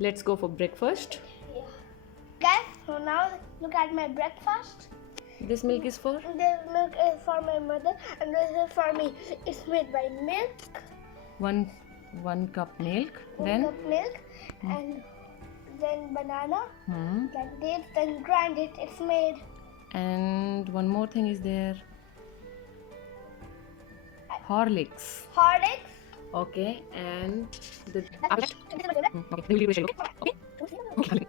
Let's go for breakfast. Yeah. Guys, so now look at my breakfast. This milk is for? This milk is for my mother and this is for me. It's made by milk. One cup milk. One cup milk and then banana. Like dates, then grind it. It's made. And one more thing is there. Horlicks. Horlicks. Okay, and the Okay. they will show you. Okay. Okay.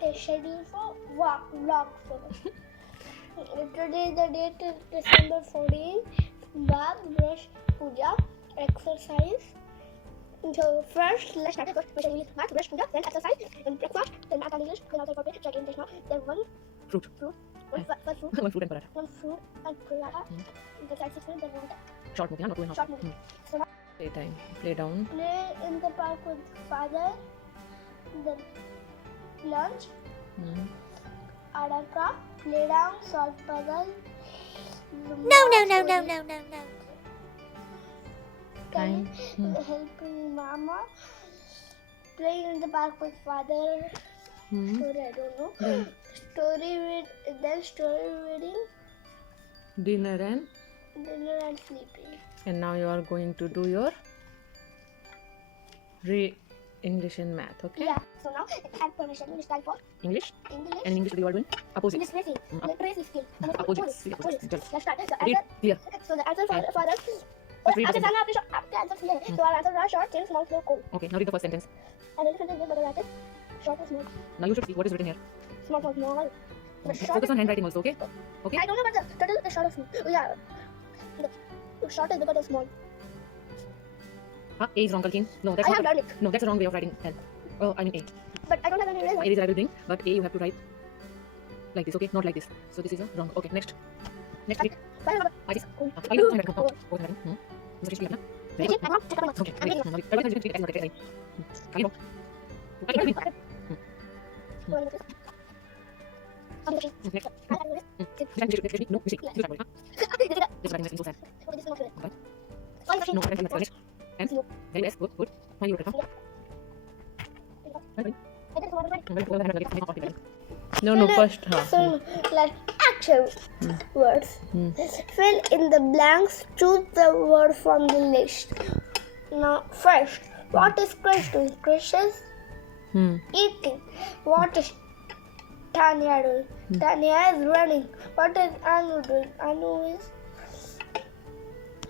They schedule for vlog for today the date is December 14. Bath, brush, puja, exercise. So first, let's start first. Bath, brush, puja, then exercise, then breakfast, then math and English, then outside for play, second test now, then one Fruit. First fruit, One fruit and paratha. one fruit and paratha. The exercise, then one Short movie, not 2.5. short movie. So now Playtime. Play down. play in the park with father, then lunch, art and craft, play down, solve puzzle. No. Time. Helping mama, playing in the park with father. Story, I don't know. Story reading, Dinner and sleeping. and now you are going to do your English and math. Okay. Yeah. So now add permission. English time for English. English. And in English you are doing opposite. This racing. Race skill. Opposites. Let's start. So Read answer. clear. So the answer for the read after the answers here. So our answers are short, change, small, slow, cool. Okay. Now read the first sentence. And then the big bracket. Short and small. Now you should see what is written here. Small. The short Focus on handwriting also. Okay. I don't know about the total is short or small. Oh, yeah. The short is bigger than small. A is wrong, Kalkin. No, that's I not. have learned it. No, that's the wrong way of writing L. Oh, I mean A. But I don't have any reason. A is the right thing, but A you have to write like this. Okay, not like this. So this is a wrong. Okay, next. Next week. I just. I know. Very good. Okay. No, first. So, like action words. Fill in the blanks. Choose the word from the list. Now, first, what is Krish doing? Krish is eating. What is Tanya doing? Tanya is running. What is Anu doing? Anu is.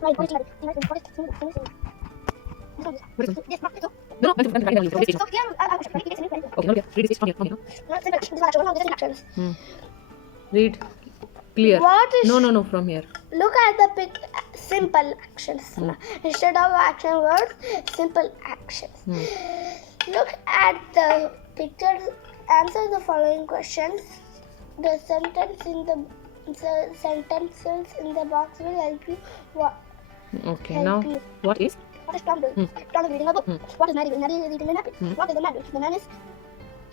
No, read clear. What is No, from here. Look at the simple actions. Instead of action words, simple actions. Look at the pictures. Answer the following questions. The sentences in the box will help you. Okay, help now you. what is? What is Tom doing? Tom is reading a book. What is Mary doing? Mary is eating an apple. What is the man doing? The man is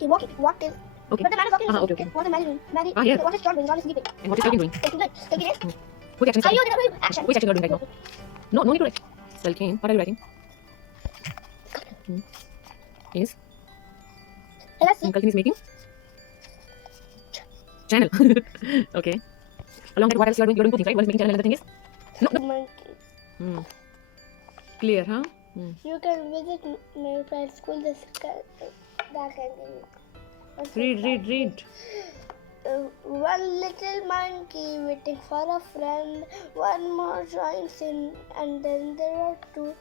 walking. What is? Okay. But the man is walking. Okay. What is Mary doing? Mary. Yes. What is John doing? John is sleeping. And what is Kalkin doing? Taking it. Which action is Are you writing? doing action? Which action you are doing right now? No need to write. Kalkin, what are you writing? Is Let's see. Kalkin is making channel. Okay. Along that, what else you are doing? You are doing two things, right? One is making channel, another thing is Monkey. Clear, huh? You can visit my private school. That can be. Read. one little monkey waiting for a friend. One more joins in, and then there are two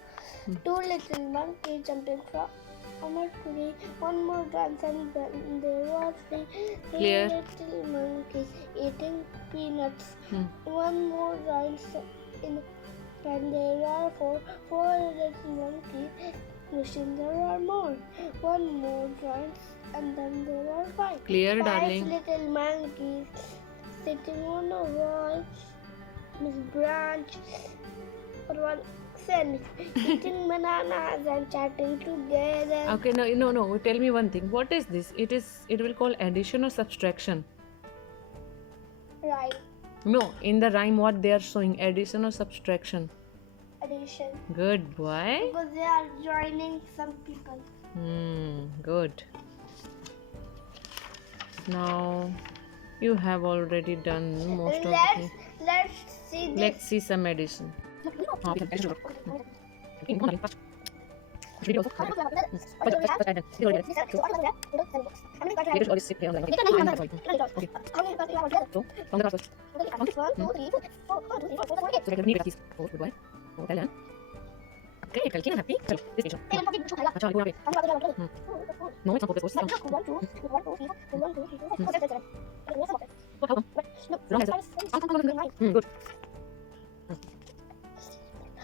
little monkeys jumping from a tree. One more joins, and then there are three Clear. little monkeys eating peanuts. One more joins in, and there are four little monkeys wishing there are more. One more joins, and then there are five. Clear, Five darling. little monkeys sitting on a wall, Miss Branch, or one sandwich, eating bananas and chatting together. Okay, no. Tell me one thing. What is this? It will call addition or subtraction? Right. No, in the rhyme, what they are showing? Addition or subtraction? Addition. Good boy. Because they are joining some people. Good. Now you have already done most of the things. Let's see this. Let's see some addition. Okay, कल की ना happy चलो this station अच्छा वाली पे no it's not focus good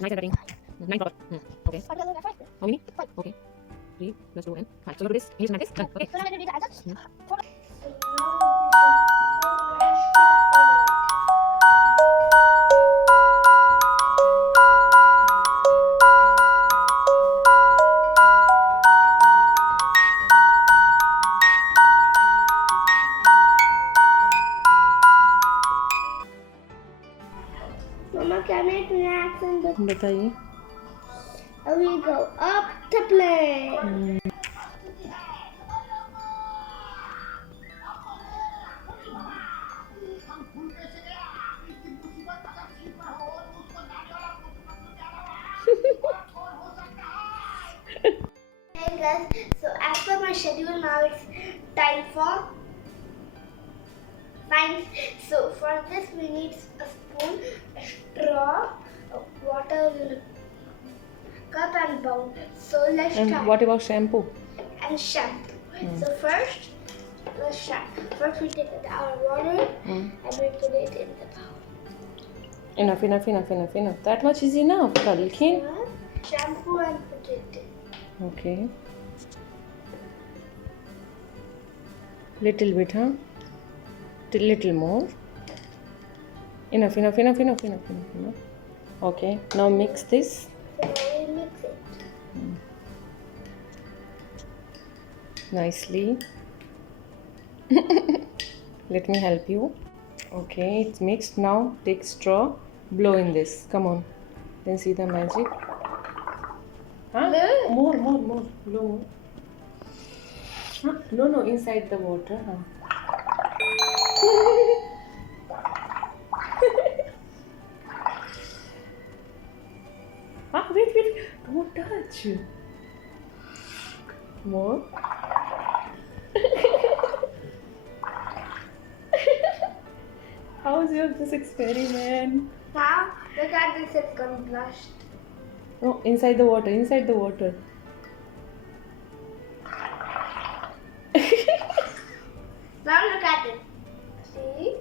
nice handwriting nice proper okay how many okay 3 plus 2 and 5 so this is mathematics done okay Mama, can I do an accent? बताइए We go up to play. Hey guys, so as per my schedule now it's time for science. So for this we need a spoon, a straw, water in a cup and bowl. So let's and start. what about shampoo And shampoo. So first, let's start. First we take our water and we put it in the bowl. enough that much is enough Kalkin Shampoo and put it in. okay little bit little more enough okay now mix this So we mix it. nicely let me help you okay it's mixed now take straw blow in this come on then see the magic huh? more blow more huh? no inside the water huh? Wait don't touch more how's your this experiment Now look at this, it's gone blushed. no inside the water Now look at it. See?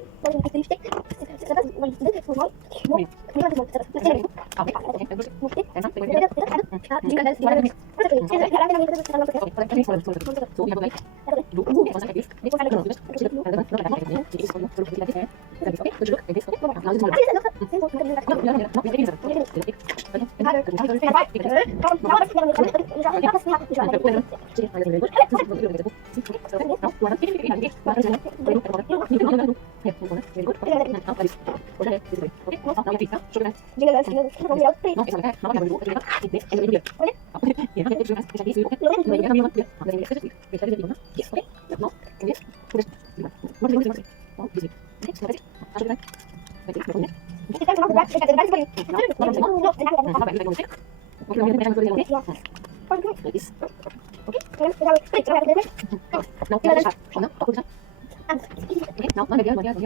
Now, one here. Yes.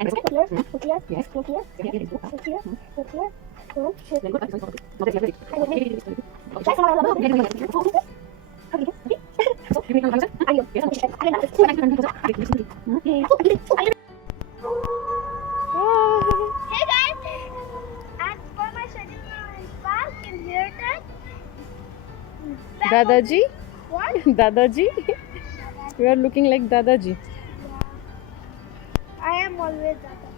And this Look here, look here, Yes. look here, Here. look here, look here. Oh, shit. Very good. Now, this here. Try some more. So, give me your answer. I know. Yes. I know. Hey guys, and for my schedule park in Youcut. Dadaji? What? Dadaji? You are looking like Dadaji. I am always that.